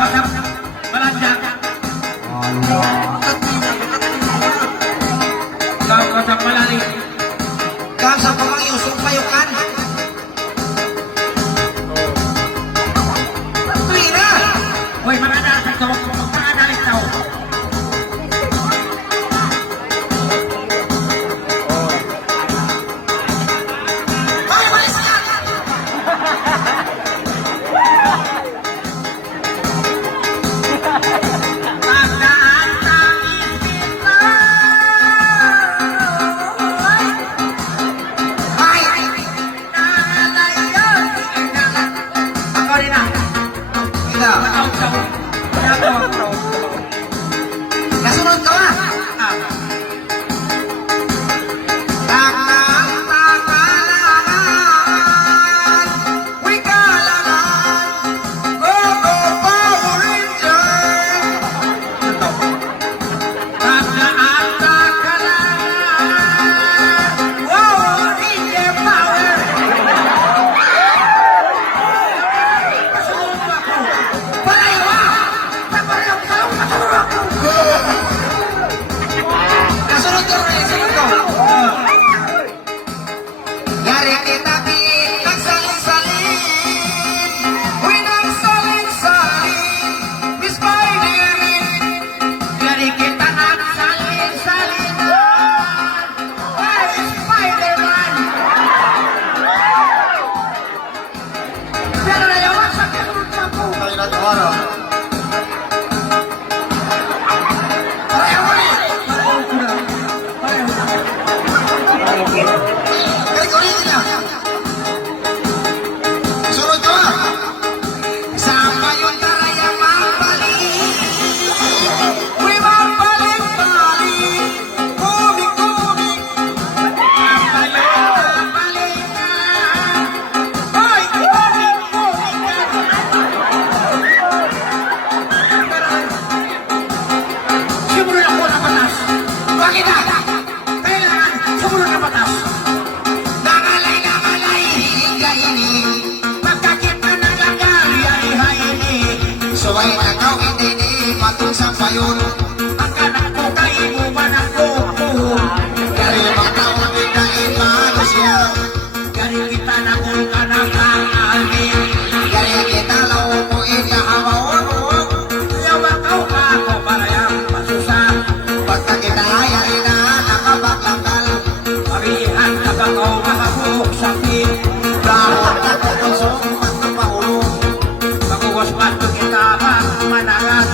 pasang Malanjak. Kau pasang Malali. Kang sa pamangiyusok payukan. Tuwira! Hoy, mga nasay ko, mga nalit tao. Ay, malis ka! Pagdaan ng isip mo. Ay! Nalayon. Ako rin na. Ila, Taon-taon. Taon-taon. nasunod ka ba? Ah. Takang pangalanan, wikalangan, Go Power Ranger! Pagdaan ng kalangan. Wow, Ranger power. Kasunod ako. Palayawa! Pagparayaw ka! Kasunod! Kasunod ka rin sa ito. Yari kita di nagsalin-salin, uy nagsalin-salin, Miss Spider-Man. Dari kita nagsalin-salinan. Ay, Spider-Man. Pero nayawan sa kasunod ako. Ay, natawara. Parayawa eh! Kaya ulitin niya. Sunod ka ba? Sama yung talaya mabalik. Uy, mabalik-balik. Kumik-kumik. Ay, Sumunod ako ng batas. bakit na? Kailangan sumunod ng batas. Nangalay-nangalay, hiling-gahiling. Pagkakita ng lagali ay haini. Suway na ikaw hindi ni matung sa payon. Ang anak ko kay uman ako. Dari mga tao na bigdain maano siya. Dari kita na kung anak ang alin. Dari kita law mo ikahawaon mo. Yawakaw ka ako palayang pasusan. Basta kita hayari na nakabaklangkal. Parihan ka ba ko makabuk sakit. Dahon na kukonsong magpapahulong. Makuwas man kita ba managat.